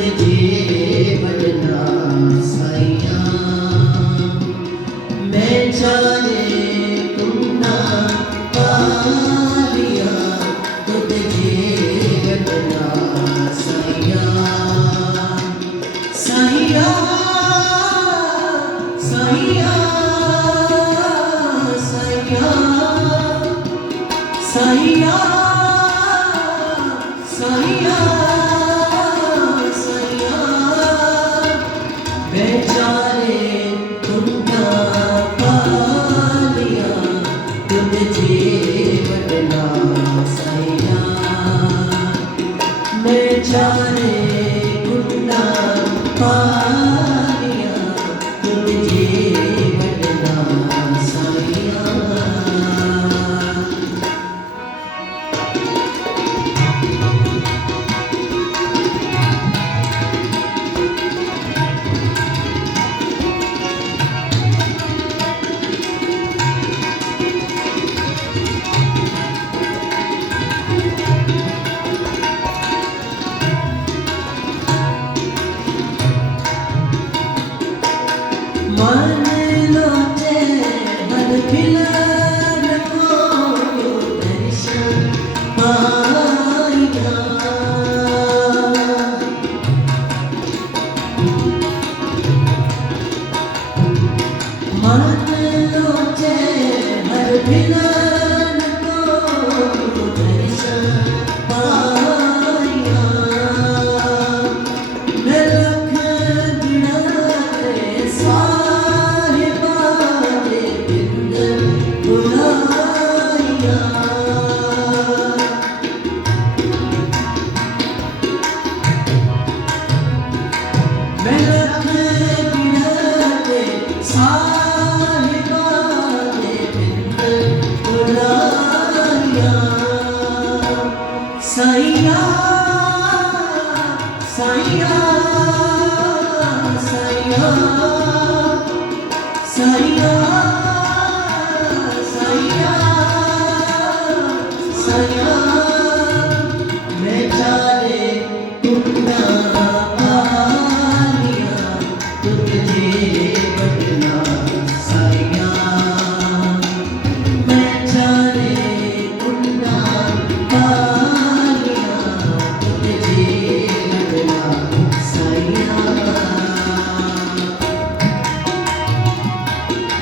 Ji Yeah. Mata lo te, har Saiya, Saiya.